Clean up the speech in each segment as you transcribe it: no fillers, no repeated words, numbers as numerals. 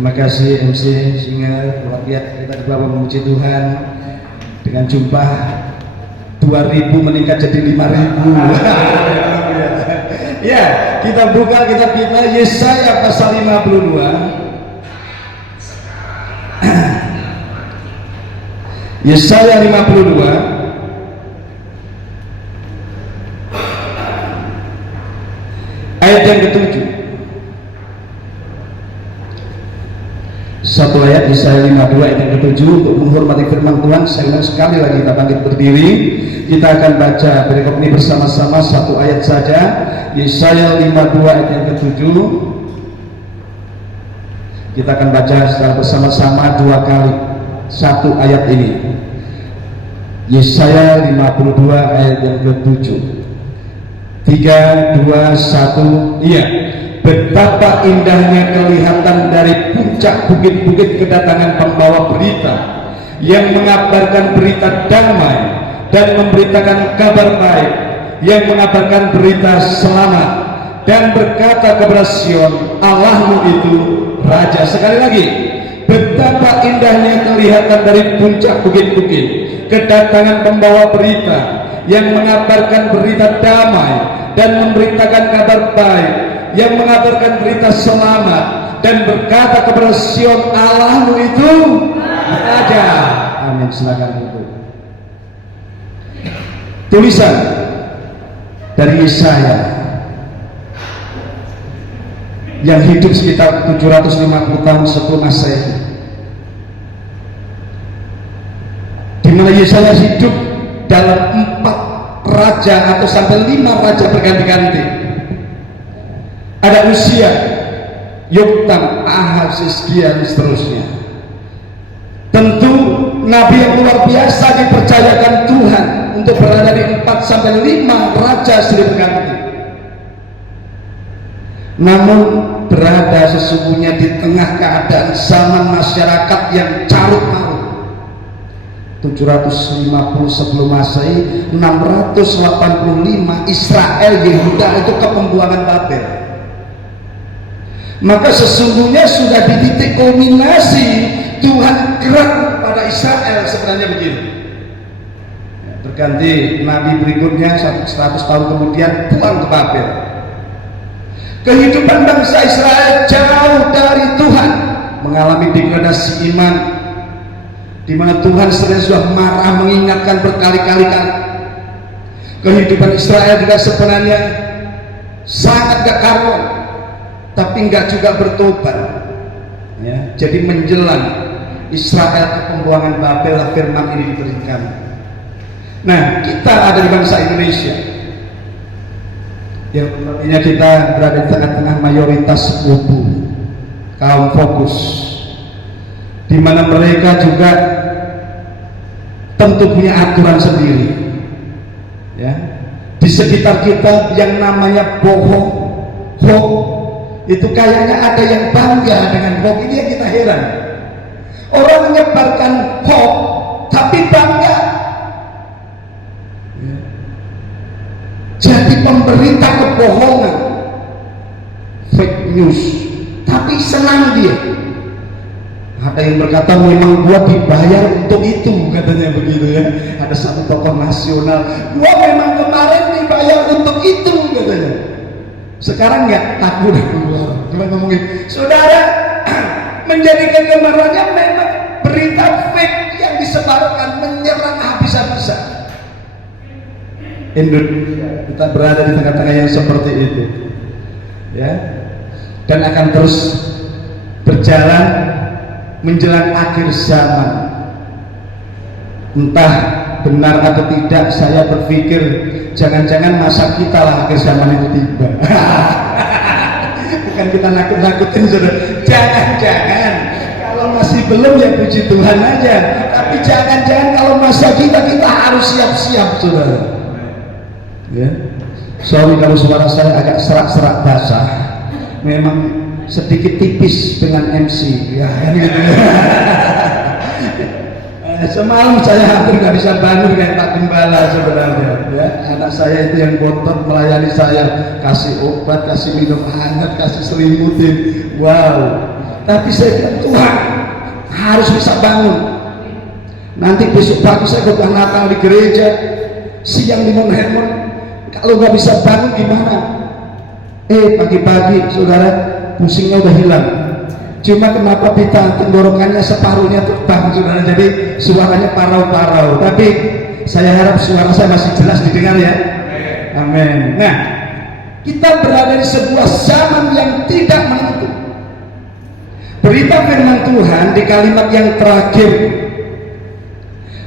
Terima kasih MC Singer, luar biasa kita dibawa memuji Tuhan dengan jumlah 2000 meningkat jadi 5000. Ya, kita buka kitab kita Yesaya pasal 52. Yesaya 52 ayat yang ke-7. Satu ayat Yesaya 52 ayat yang ke-7 untuk menghormati firman Tuhan. Saya ulang sekali lagi, kita bangkit berdiri. Kita akan baca berikut ini bersama-sama satu ayat saja. Yesaya 52 ayat yang ke-7. Kita akan baca secara bersama-sama dua kali satu ayat ini. Yesaya 52 ayat yang ke-7. 3, 2, 1. Iya. Betapa indahnya kelihatan dari puncak bukit-bukit kedatangan pembawa berita yang mengabarkan berita damai dan memberitakan kabar baik, yang mengabarkan berita selamat dan berkata kepada Sion, Allahmu itu Raja. Sekali lagi, betapa indahnya kelihatan dari puncak bukit-bukit kedatangan pembawa berita yang mengabarkan berita damai dan memberitakan kabar baik, yang mengabarkan berita selamat dan berkata kepada Sion, Allahmu itu Raja. Amin. Silakan itu. Tulisan dari Yesaya yang hidup sekitar 750 tahun sebelum Masehi, di mana Yesaya hidup dalam 4 raja atau sampai 5 raja berganti-ganti. Ada Usia, Yoktam, Ahaz, Hizkia dan seterusnya. Tentu nabi yang luar biasa dipercayakan Tuhan untuk berada di 4 sampai 5 raja silih berganti. Namun berada sesungguhnya di tengah keadaan zaman masyarakat yang carut marut. 750 sebelum Masehi, 685 Israel Yehuda itu ke pembuangan Babel. Maka sesungguhnya sudah di titik kulminasi Tuhan gerak pada Israel sebenarnya begini. Berganti nabi berikutnya 100 tahun kemudian pulang ke Babel. Kehidupan bangsa Israel jauh dari Tuhan, mengalami degradasi iman, di mana Tuhan sering sudah marah mengingatkan berkali-kali. Kehidupan Israel juga sebenarnya sangat gak karuan, tapi enggak juga bertobat, ya. Jadi menjelang Israel ke pembuangan Babel, firman ini diberikan. Nah, kita ada di bangsa Indonesia yang artinya kita berada di tengah-tengah mayoritas kaum fokus, di mana mereka juga tentu punya aturan sendiri, ya. Di sekitar kita yang namanya bohong, hoax, itu kayaknya ada yang bangga dengan hoax. Ini yang kita heran. Orang menyebarkan hoax tapi bangga, ya. Jadi pemberita kebohongan, fake news, tapi senang dia. Ada yang berkata memang gua dibayar untuk itu, katanya begitu, ya. Ada satu tokoh nasional, gua memang kemarin dibayar untuk itu, katanya. Sekarang nggak takut keluar. Cuma ngomongin, saudara, menjadi kegemarannya memang berita fake yang disebarkan menyerang habis-habisan. Indonesia, kita berada di tengah-tengah yang seperti itu, ya, dan akan terus berjalan menjelang akhir zaman. Entah benar atau tidak, saya berpikir jangan-jangan masa kita lah akhir zaman itu tiba. Bukan kita nakut-nakutin, saudara. Jangan-jangan kalau masih belum, ya puji Tuhan aja. Tapi jangan-jangan kalau masa kita harus siap-siap, saudara. Ya. Sorry kalau suara saya agak serak-serak basah. Memang sedikit tipis dengan MC, ya, gitu. Semalam saya hampir nggak bisa bangun kayak Pak Gembala sebenarnya, ya. Anak saya itu yang bontot melayani saya, kasih obat, kasih minum hangat, kasih selimutin. Wow. Tapi saya bilang, Tuhan harus bisa bangun. Nanti besok pagi saya khotbah Natal di gereja, siang di Mount Hermon. Kalau nggak bisa bangun gimana? Pagi-pagi saudara pusingnya udah hilang. Cuma kenapa pita tenggorokannya separuhnya terbang saudara, jadi suaranya parau-parau. Tapi saya harap suara saya masih jelas didengar ya. Amin. Nah, kita berada di sebuah zaman yang tidak menentu. Berita firman Tuhan di kalimat yang terakhir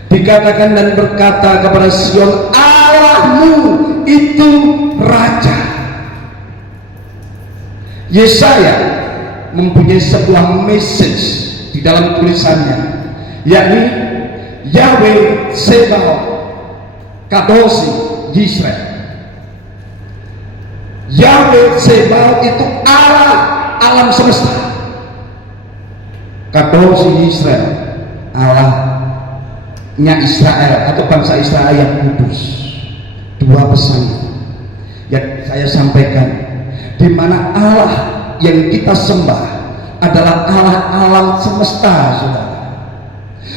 dikatakan dan berkata kepada Sion, Allahmu itu Raja. Yesaya mempunyai sebuah message di dalam tulisannya, yakni Yahweh Sebaot Kadosi Yisrael. Yahweh Sebaot itu Allah alam semesta. Kadosi Yisrael, Allahnya Israel atau bangsa Israel yang kudus. Dua pesan yang saya sampaikan, di mana Allah yang kita sembah adalah Allah alam semesta, saudara,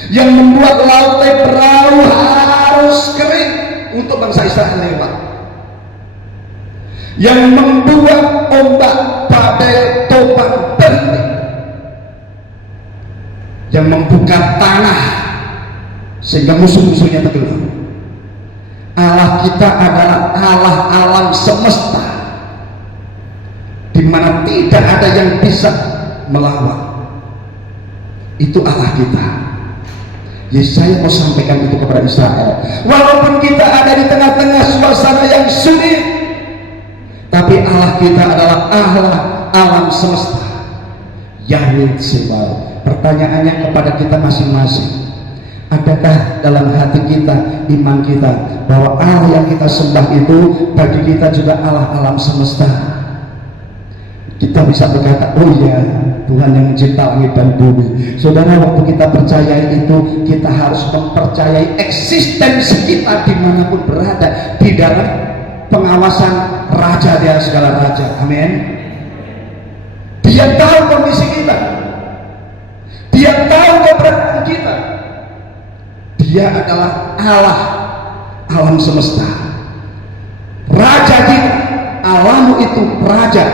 yang membuat laut perahu harus kering untuk bangsa Israel lewat, yang membuat ombak badai topan berhenti, yang membuka tanah sehingga musuh-musuhnya tenggelam. Allah kita adalah Allah alam semesta, di mana tidak ada yang bisa melawan. Itu Allah kita. Yesaya mau sampaikan itu kepada Israel. Walaupun kita ada di tengah-tengah suasana yang sulit, tapi Allah kita adalah Allah alam semesta, Yahweh Sebaot. Pertanyaannya kepada kita masing-masing, adakah dalam hati kita, iman kita, bahwa Allah yang kita sembah itu bagi kita juga Allah alam semesta? Kita bisa berkata, oh iya, Tuhan yang mencipta langit dan bumi. Saudara, waktu kita percaya itu, kita harus mempercayai eksistensi kita dimanapun berada, di dalam pengawasan Raja di atas segala raja. Amin. Dia tahu kondisi kita, Dia tahu keberadaan kita. Dia adalah Allah alam semesta, Raja kita. Allahmu itu Raja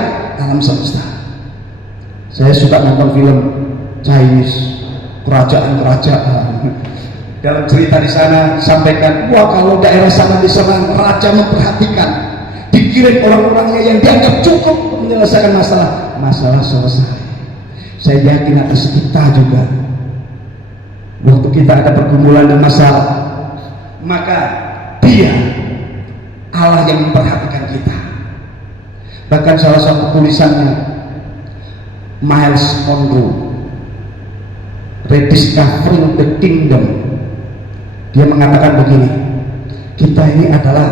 alam semesta. Saya suka nonton film Chinese, kerajaan-kerajaan. Dalam cerita di sana sampaikan, wah kalau daerah sana diserang, raja memperhatikan, dikirim orang-orangnya yang dianggap cukup menyelesaikan masalah selesai. Saya yakin atas kita juga, waktu kita ada pergumulan dan masalah, maka Dia Allah yang memperhatikan kita. Bahkan salah satu tulisannya Miles Monroe, Rediscovering the Kingdom, dia mengatakan begini, kita ini adalah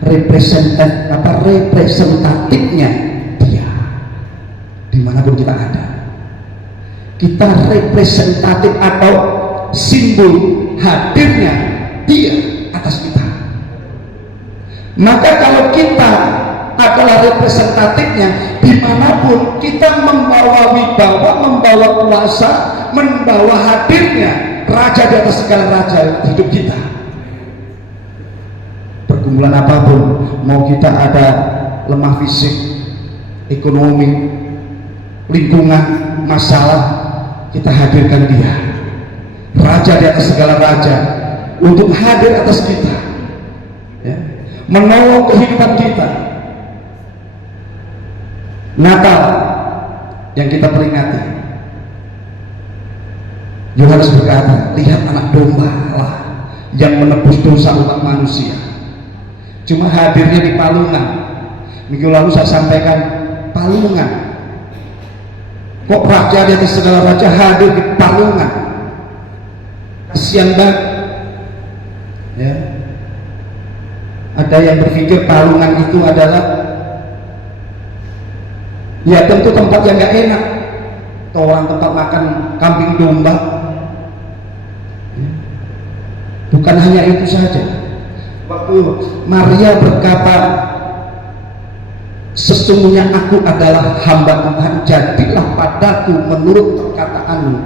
representatifnya Dia dimanapun kita ada. Kita representatif atau simbol hadirnya Dia atas kita. Maka kalau kita adalah representatifnya, dimanapun kita membawa wibawa, membawa kuasa, membawa hadirnya Raja di atas segala raja hidup kita. Pergumulan apapun, mau kita ada lemah fisik, ekonomi, lingkungan, masalah, kita hadirkan Dia, Raja di atas segala raja, untuk hadir atas kita, ya, menolong kehidupan kita. Natal yang kita peringati, Yohanes berkata, lihat anak domba Allah yang menebus dosa umat manusia. Cuma hadirnya di Palungan. Minggu lalu saya sampaikan Palungan. Kok raja di atas segala raja hadir di Palungan? Kasihan banget, ya. Ada yang berpikir Palungan itu adalah, ya tentu tempat yang gak enak, orang tempat makan kambing domba. Bukan hanya itu saja. Waktu Maria berkata Sesungguhnya aku adalah hamba Tuhan, jadilah padaku menurut perkataanmu.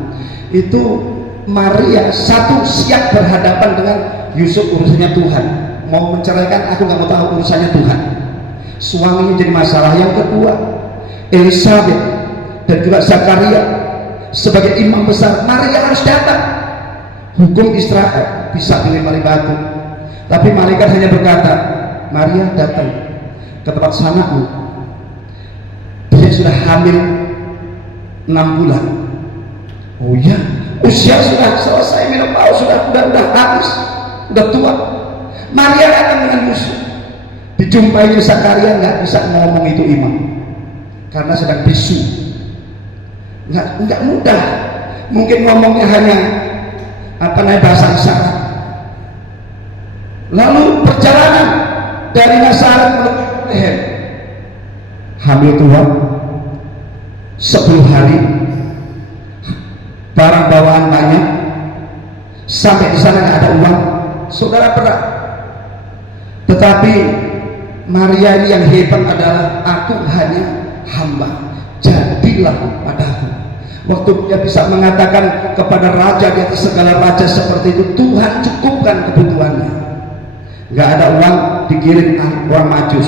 Itu Maria satu siap berhadapan dengan Yusuf, urusannya Tuhan. Mau menceraikan, aku nggak mau tahu, urusannya Tuhan. Suaminya jadi masalah. Yang kedua, Elizabeth dan juga Zakaria sebagai imam besar, Maria harus datang. Hukum Israel bisa dilempari batu, tapi malaikat hanya berkata, Maria datang ke tempat sanakmu. Dia sudah hamil 6 bulan. Oh iya, usia sudah selesai, menopause sudah habis, udah tua. Maria datang dengan Yusuf. Dijumpai Zakaria, nggak bisa ngomong itu imam karena sedang bisu. Nggak mudah. Mungkin ngomongnya hanya bahasa isyarat. Lalu perjalanan dari Nazaret menuju Bethlehem, hamil tua 10 hari, barang bawaan banyak, sampai di sana nggak ada uang, saudara berat. Tetapi Maria ini yang hebat adalah, aku hanya hamba, jadilah padaku. Waktu dia bisa mengatakan kepada raja di atas segala raja seperti itu, Tuhan cukupkan kebutuhannya. Nggak ada uang, dikirim orang Majus.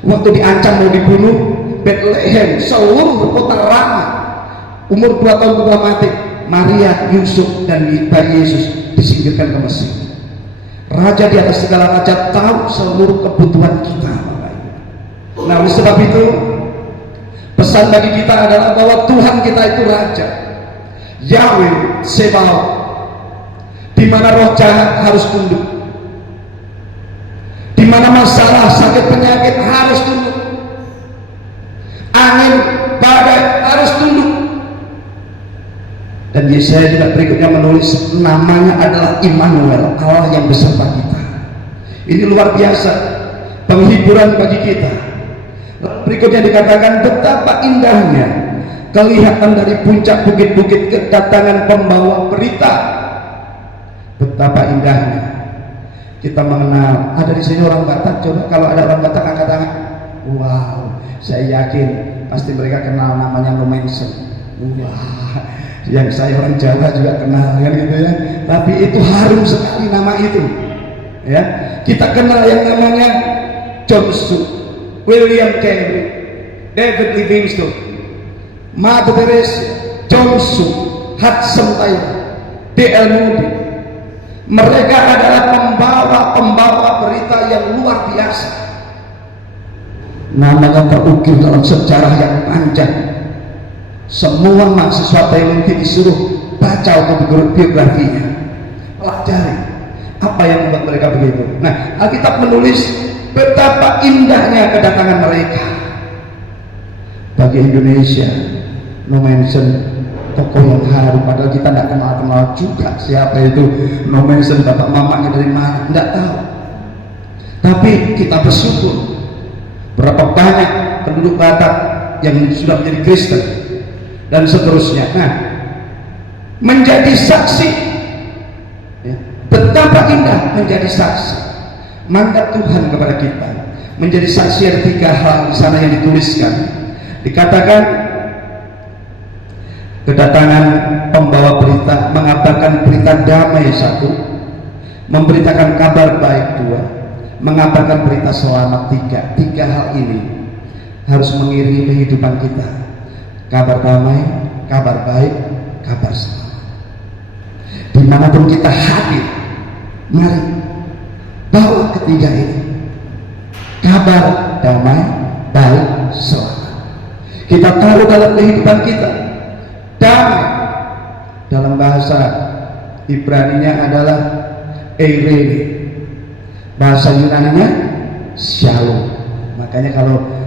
Waktu diancam mau dibunuh, Bethlehem, seluruh kota ramai. Umur 2 tahun sudah mati. Maria, Yusuf dan bayi Yesus disingkirkan ke Mesir. Raja di atas segala raja tahu seluruh kebutuhan kita. Nah, oleh sebab itu pesan bagi kita adalah bahwa Tuhan kita itu Raja Yahweh Sebaot, di mana roh jahat harus tunduk, di mana masalah sakit penyakit harus tunduk, angin badai harus tunduk. Dan Yesaya juga berikutnya menulis namanya adalah Immanuel, Allah yang beserta kita. Ini luar biasa, penghiburan bagi kita. Berikutnya dikatakan, betapa indahnya kelihatan dari puncak bukit-bukit kedatangan pembawa berita. Betapa indahnya kita mengenal. Ada di sini orang Batak, coba kalau ada orang Batak angkat tangan. Wow, saya yakin pasti mereka kenal namanya Nomensen. Wah, yang saya orang Jawa juga kenal kan gitu ya. Tapi itu harum sekali nama itu. Ya, kita kenal yang namanya John Sue, William Carey, David Livingstone, Mother Teresa, John Sue, Hudson Taylor, D.L. Moody. Mereka adalah pembawa berita yang luar biasa. Namanya terukir dalam sejarah yang panjang. Semua mahasiswa teologi disuruh baca autobiografinya, pelajari apa yang membuat mereka begitu. Nah, Alkitab menulis betapa indahnya kedatangan mereka. Bagi Indonesia, Nomensen tokoh yang harum, padahal kita tidak kenal juga siapa itu Nomensen, bapak mamanya dari mana, tidak tahu. Tapi kita bersyukur berapa banyak penduduk Batak yang sudah menjadi Kristen dan seterusnya. Nah, menjadi saksi, ya, betapa indah menjadi saksi. Mandat Tuhan kepada kita menjadi saksi. Ada 3 hal di sana yang dituliskan. Dikatakan kedatangan pembawa berita, mengabarkan berita damai 1, memberitakan kabar baik 2, mengabarkan berita selamat 3. 3 hal ini harus mengiringi kehidupan kita. Kabar damai, kabar baik, kabar selamat. Dimanapun kita hadir, mari bawa ketiga ini, kabar damai, baik, selamat. Kita taruh dalam kehidupan kita. Damai dalam bahasa Ibraninya adalah eirene, bahasa Yunaninya shalom. Makanya kalau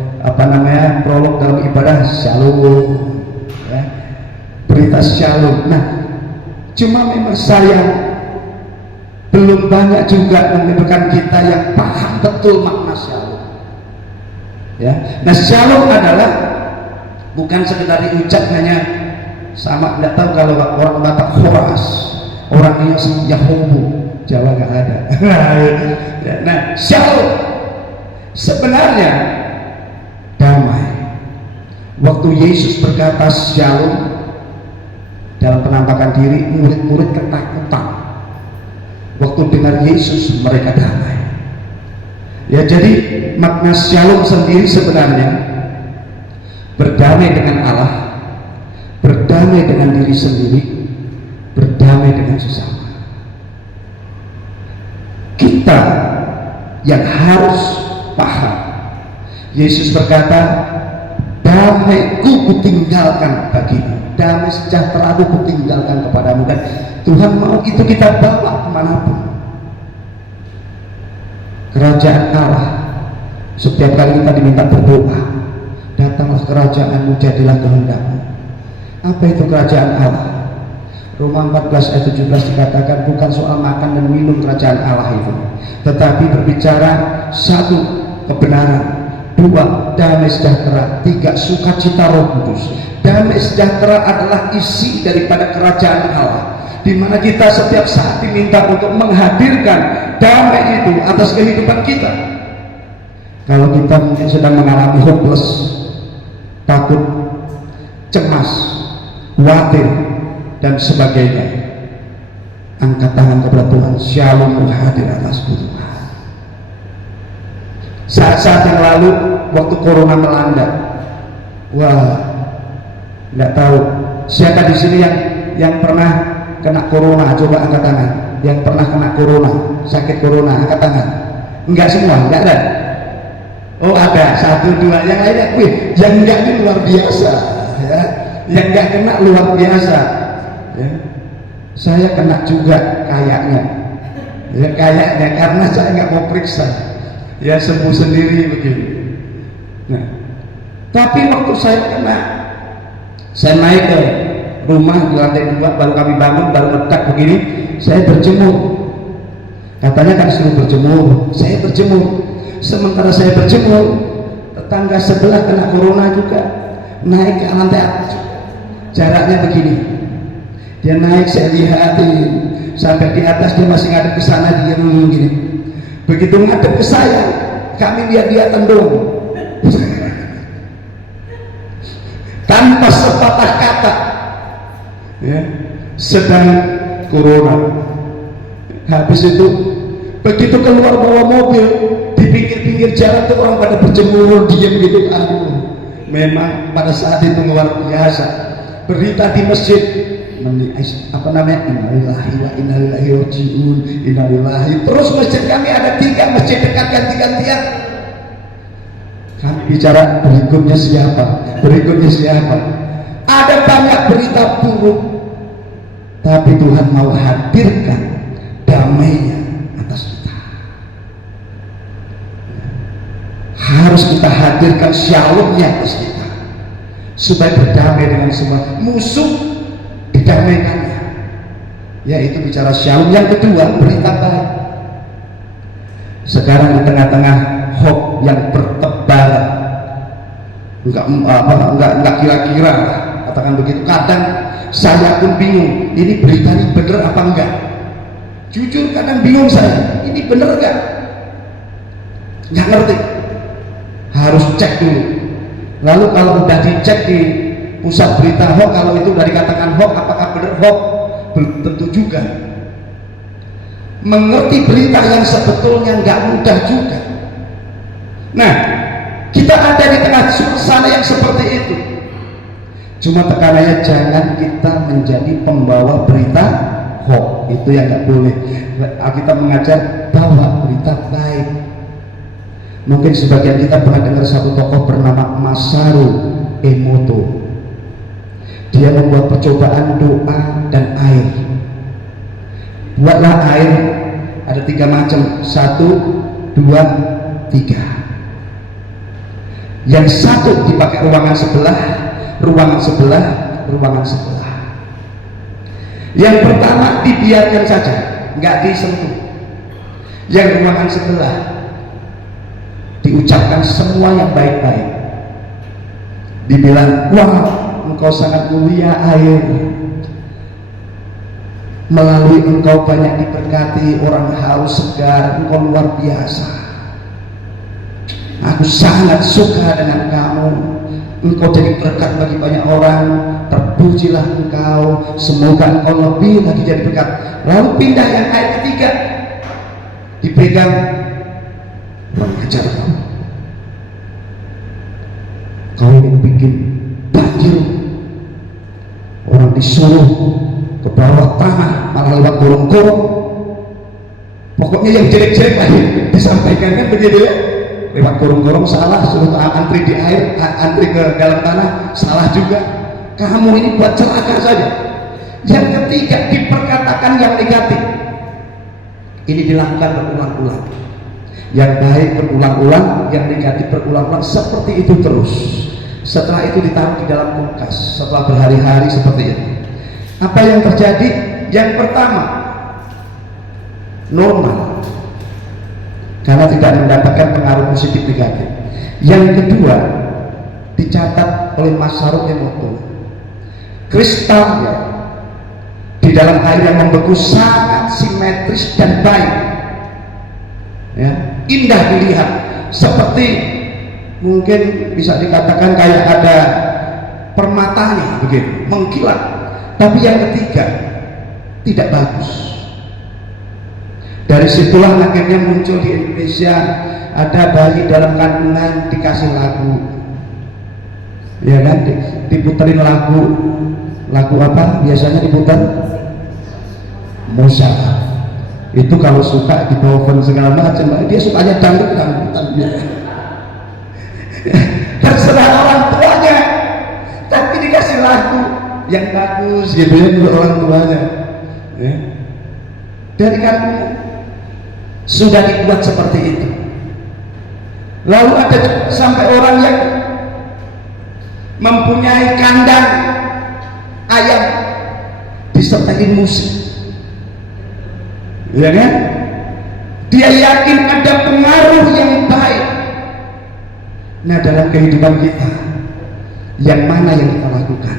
prolog dalam ibadah shalom, ya, berita shalom. Nah, cuma memang sayang belum banyak juga menemukan kita yang paham betul makna shalom. Ya, nah shalom adalah bukan sekedar diucap hanya sama, tidak tahu kalau orang Batak Horas, orangnya Yahobu, Jawa nggak ada. Nah, shalom sebenarnya Waktu Yesus berkata shalom dalam penampakan diri, murid-murid ketakutan. Waktu dengar Yesus, mereka damai. Ya, jadi makna shalom sendiri sebenarnya berdamai dengan Allah, berdamai dengan diri sendiri, berdamai dengan sesama. Kita yang harus paham, Yesus berkata, damai-Ku kutinggalkan bagimu, damai sejahtera-Ku kutinggalkan kepadamu. Dan Tuhan mau itu kita bawa kemanapun. Kerajaan Allah, setiap kali kita diminta berdoa, datanglah kerajaan-Mu, jadilah kehendak-Mu. Apa itu kerajaan Allah? Roma 14 ayat 17 dikatakan, bukan soal makan dan minum kerajaan Allah itu, tetapi berbicara satu, kebenaran, dua, damai sejahtera, tiga, sukacita Roh Kudus. Damai sejahtera adalah isi daripada kerajaan Allah, di mana kita setiap saat diminta untuk menghadirkan damai itu atas kehidupan kita. Kalau kita mungkin sedang mengalami hopeless, takut, cemas, khawatir dan sebagainya, angkat tangan kepada Tuhan, shalom hadir atasku Tuhan. Saat-saat yang lalu waktu corona melanda, wah, nggak tahu siapa di sini yang pernah kena corona, coba angkat tangan. Yang pernah kena corona, sakit corona, angkat tangan. Enggak semua, enggak ada. Oh ada, satu dua, yang lainnya, wih, yang enggak ini luar biasa, ya. Yang enggak kena luar biasa, ya. Saya kena juga kayaknya, ya kayaknya, karena saya nggak mau periksa, ya sembuh sendiri begini. Nah, tapi waktu saya kena, saya naik ke rumah di lantai 2, baru kami bangun, baru letak begini, saya berjemur. Katanya kan suruh berjemur, saya berjemur. Sementara saya berjemur, tetangga sebelah kena corona juga, naik ke lantai atas, jaraknya begini. Dia naik, saya lihatin sampai di atas, dia masih ngadep ke sana, dia begini. Begitu ngadep ke saya, kami lihat dia tendung tanpa sepatah kata, ya, sedang corona. Habis itu begitu keluar bawa mobil, di pinggir-pinggir jalan tuh orang pada berjemur, diam gitu. Aduh, memang pada saat itu luar biasa. Berita di masjid, apa namanya, innalillahi wa inna ilaihi rajiun, innalillahi. Terus masjid kami ada 3 masjid dekat ganti-gantian. Kami bicara berikutnya siapa, berikutnya siapa. Ada banyak berita buruk, tapi Tuhan mau hadirkan damainya atas kita. Harus kita hadirkan shalomnya atas kita, supaya berdamai dengan semua musuh, didamaikannya. Yaitu bicara shalom. Yang kedua, berita baik. Sekarang di tengah-tengah hoax yang bertebaran, enggak kira-kira, katakan begitu. Kadang saya pun bingung, ini berita ini benar apa enggak. Jujur kadang bingung saya, ini benar enggak? Nggak ngerti, harus cek dulu. Lalu kalau udah dicek di pusat berita hoax, kalau itu udah dikatakan hoax, apakah benar hoax? Belum tentu juga. Mengerti berita yang sebetulnya nggak mudah juga. Nah, kita ada di tengah suasana yang seperti itu. Cuma tekanannya jangan kita menjadi pembawa berita hoax, itu yang nggak boleh. Kita mengajar bawa berita baik. Mungkin sebagian kita pernah dengar satu tokoh bernama Masaru Emoto. Dia membuat percobaan doa dan air. Buatlah air, ada 3 macam, 1, 2, 3. Yang satu dipakai ruangan sebelah, ruangan sebelah, ruangan sebelah. Yang pertama dibiarkan saja, nggak disentuh. Yang ruangan sebelah diucapkan semua yang baik-baik. Dibilang, wah, engkau sangat mulia air, melalui engkau banyak diberkati, orang haus segar, engkau luar biasa. Aku sangat suka dengan kamu, engkau jadi berkat bagi banyak orang, terpujilah engkau, semoga engkau lebih lagi jadi berkat. Lalu pindah yang ayat ketiga, dipegang, orang ajar kau yang bikin banjir, orang disuruh ke bawah tanah malah lewat gorong-gorong. Pokoknya yang jelek-jelek lagi disampaikan, kan begitu ya, lewat gorong-gorong salah, suruh antri di air, antri ke dalam tanah salah juga. Kamu ini buat celaka saja. Yang ketiga, diperkatakan yang negatif. Ini dilakukan berulang-ulang. Yang baik berulang-ulang, yang negatif berulang-ulang, seperti itu terus. Setelah itu ditaruh di dalam kulkas setelah berhari-hari seperti itu. Apa yang terjadi? Yang pertama, normal, karena tidak mendapatkan pengaruh positif negatif. Yang kedua, dicatat oleh Mas Saruk Emoto, kristal ya, di dalam air yang membeku sangat simetris dan baik ya, indah dilihat, seperti mungkin bisa dikatakan kayak ada permatanya begitu, mengkilat. Tapi yang ketiga, tidak bagus. Dari situlah akhirnya muncul di Indonesia ada bayi dalam kandungan dikasih lagu, ya kan, diputerin lagu apa biasanya diputar? Musa. Itu kalau suka di Beethoven segala macam, dia sukanya dangdutan. Terserah orang tuanya, tapi dikasih lagu yang bagus gitu ya untuk orang tuanya ya. Dari kandungan sudah dibuat seperti itu. Lalu ada sampai orang yang mempunyai kandang ayam disertai musik, ya kan? Dia yakin ada pengaruh yang baik. Nah, dalam kehidupan kita, yang mana yang kita lakukan?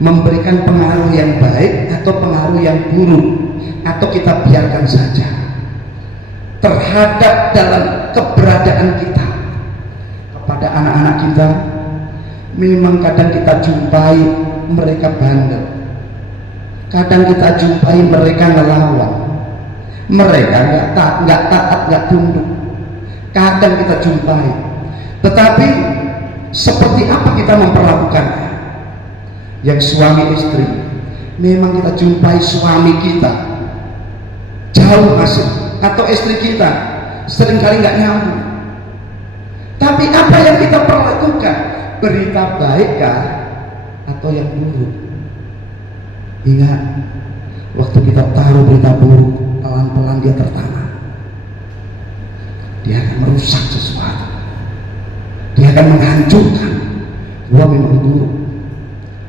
Memberikan pengaruh yang baik atau pengaruh yang buruk, atau kita biarkan saja terhadap dalam keberadaan kita kepada anak-anak kita? Memang kadang kita jumpai mereka bandel, kadang kita jumpai mereka ngelawan, mereka nggak taat, nggak tunduk, kadang kita jumpai. Tetapi seperti apa kita memperlakukannya? Yang suami istri, memang kita jumpai suami kita jauh masuk, atau istri kita seringkali nggak nyambung. Tapi apa yang kita perlakukan? Berita baikkah atau yang buruk? Ingat, waktu kita taruh berita buruk, pelan-pelan dia tertanam. Dia akan merusak sesuatu, dia akan menghancurkan. Gua memang buruk,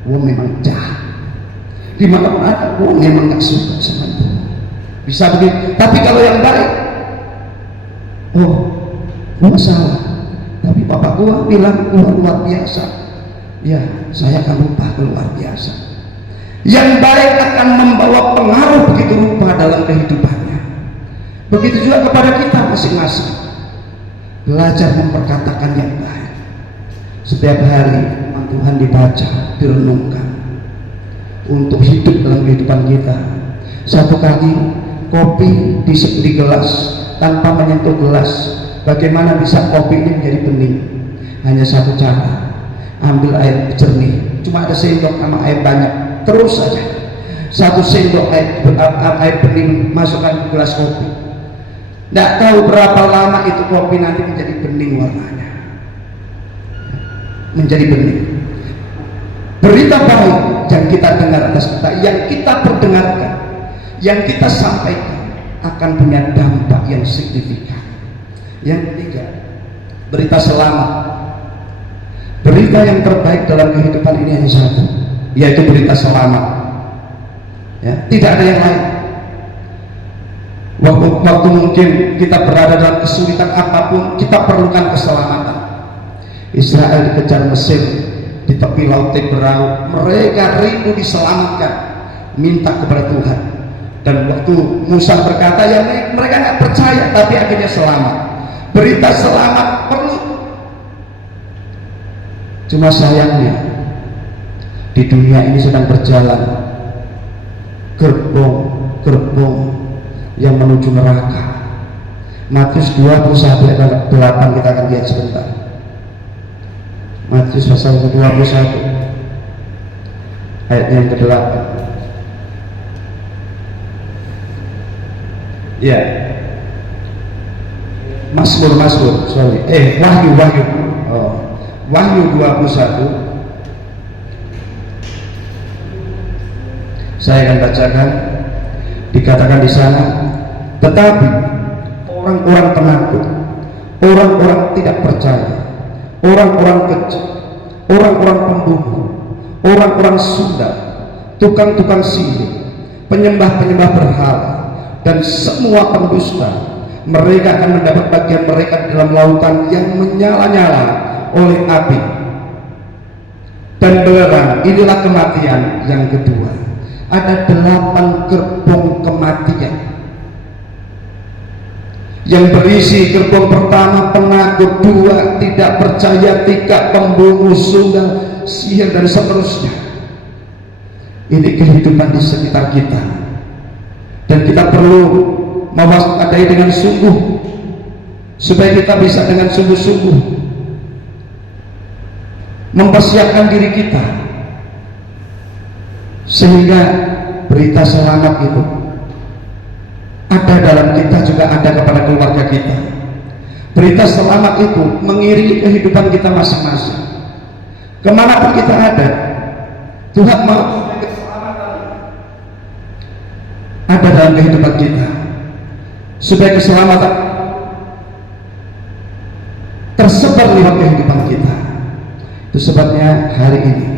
gua memang jahat, dimanapun ada, gua memang gak suka sama itu. Bisa begitu. Tapi kalau yang baik, oh, gua salah, tapi bapak gua bilang gua luar biasa, ya saya akan lupa luar biasa. Yang baik akan membawa pengaruh begitu rupa dalam kehidupannya. Begitu juga kepada kita masing-masing. Belajar memperkatakan yang baik. Setiap hari firman Tuhan dibaca, direnungkan untuk hidup dalam kehidupan kita. Satu kali kopi di gelas tanpa menyentuh gelas, bagaimana bisa kopi ini menjadi bening? Hanya satu cara, ambil air jernih, cuma ada sendok sama air banyak, terus saja satu sendok air bening masukkan ke gelas kopi. Tidak tahu berapa lama itu kopi nanti menjadi bening warnanya, menjadi bening. Berita baik yang kita dengar atas kita, yang kita perdengarkan, yang kita sampaikan akan punya dampak yang signifikan. Yang ketiga, berita selamat. Berita yang terbaik dalam kehidupan ini hanya satu, yaitu berita selamat ya, tidak ada yang lain. Waktu mungkin kita berada dalam kesulitan apapun, kita perlukan keselamatan. Israel dikejar Mesir di tepi laut Teberau, mereka rindu diselamatkan, minta kepada Tuhan. Dan waktu Musa berkata, ya mereka nggak percaya, tapi akhirnya selamat. Berita selamat perlu. Cuma sayangnya di dunia ini sedang berjalan gerbong yang menuju neraka. Matius 21 ayat 8 kita akan lihat sebentar. Matius pasal 21 ayat yang ke-8. Ya, Wahyu 21. Saya akan bacakan. Dikatakan di sana, tetapi orang-orang penakut, orang-orang tidak percaya, orang-orang kejam, orang-orang pembunuh, orang-orang sundal, tukang-tukang sihir, penyembah-penyembah berhala, dan semua pendusta, mereka akan mendapat bagian mereka dalam lautan yang menyala-nyala oleh api dan belerang. Inilah kematian yang kedua. Ada 8 gerbong kematian yang berisi: gerbong pertama penakut, 2 tidak percaya, 3 pembunuh, sundal, sihir, dan seterusnya. Ini kehidupan di sekitar kita, dan kita perlu mewaspadai dengan sungguh supaya kita bisa dengan sungguh-sungguh mempersiapkan diri kita, sehingga berita selamat itu ada dalam kita, juga ada kepada keluarga kita. Berita selamat itu mengiringi kehidupan kita masing-masing. Kemanapun kita ada, Tuhan mau keselamatan ada dalam kehidupan kita, supaya keselamatan tersebar lewat kehidupan kita. Itu sebabnya hari ini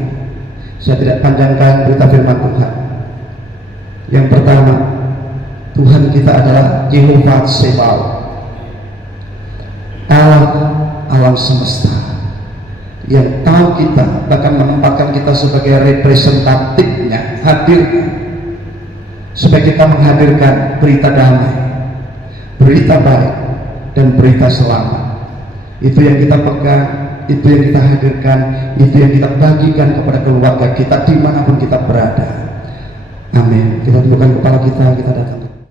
saya tidak panjangkan berita firman Tuhan. Yang pertama, Tuhan kita adalah Yehova Tsebaot, Allah alam semesta, yang tahu kita, bahkan menempatkan kita sebagai representatifnya, hadirkan supaya kita menghadirkan berita damai, berita baik, dan berita selamat. Itu yang kita pegang, itu yang kita hadirkan, itu yang kita bagikan kepada keluarga kita dimanapun kita berada. Amin. Kita tundukkan kepala kita datang.